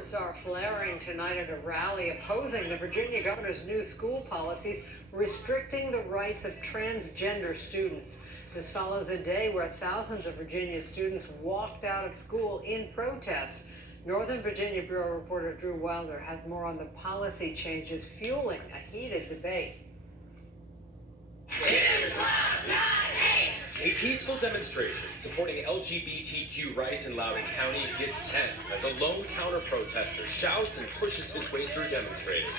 Supporters are flaring tonight at a rally opposing the Virginia governor's new school policies restricting the rights of transgender students. This follows a day where thousands of Virginia students walked out of school in protest. Northern Virginia Bureau reporter Drew Wilder has more on the policy changes fueling a heated debate. A peaceful demonstration supporting LGBTQ rights in Loudoun County gets tense as a lone counter-protester shouts and pushes his way through demonstrators.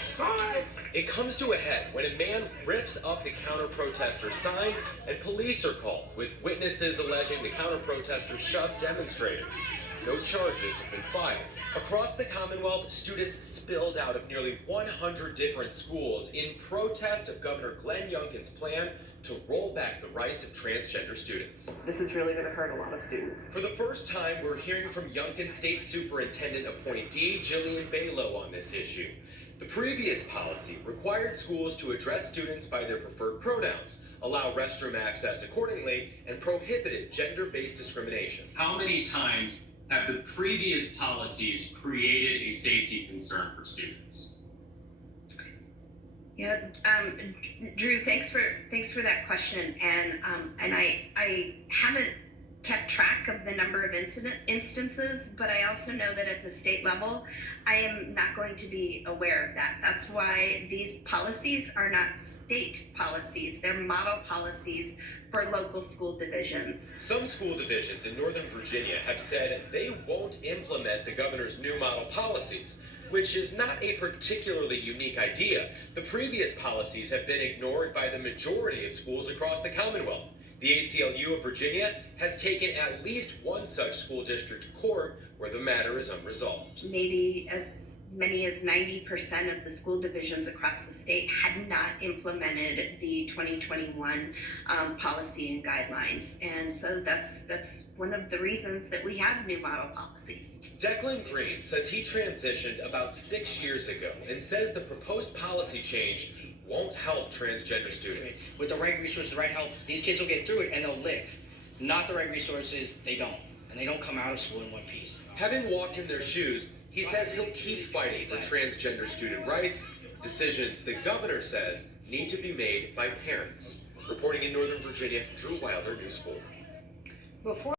It comes to a head when a man rips up the counter-protester sign and police are called, with witnesses alleging the counter-protesters shoved demonstrators. No charges have been filed. Across the Commonwealth, students spilled out of nearly 100 different schools in protest of Governor Youngkin's plan to roll back the rights of transgender students. This is really going to hurt a lot of students. For the first time, we're hearing from Youngkin State Superintendent appointee Jillian Balow on this issue. The previous policy required schools to address students by their preferred pronouns, allow restroom access accordingly, and prohibited gender-based discrimination. How many times have the previous policies created a safety concern for students? Yeah, Drew, thanks for that question, and I haven't kept track of the number of instances, but I also know that at the state level, I am not going to be aware of that. That's why these policies are not state policies; they're model policies for local school divisions. Some school divisions in Northern Virginia have said they won't implement the governor's new model policies, which is not a particularly unique idea. The previous policies have been ignored by the majority of schools across the Commonwealth. The ACLU of Virginia has taken at least one such school district to court where the matter is unresolved. Maybe as many as 90% of the school divisions across the state had not implemented the 2021 policy and guidelines. And so that's one of the reasons that we have new model policies. Declan Green says he transitioned about 6 years ago and says the proposed policy change won't help transgender students. With the right resources, the right help, these kids will get through it and they'll live. Not the right resources, they don't. And they don't come out of school in one piece. Having walked in their shoes, he says he'll keep fighting for transgender student rights, decisions the governor says need to be made by parents. Reporting in Northern Virginia, Drew Wilder, News 4. Before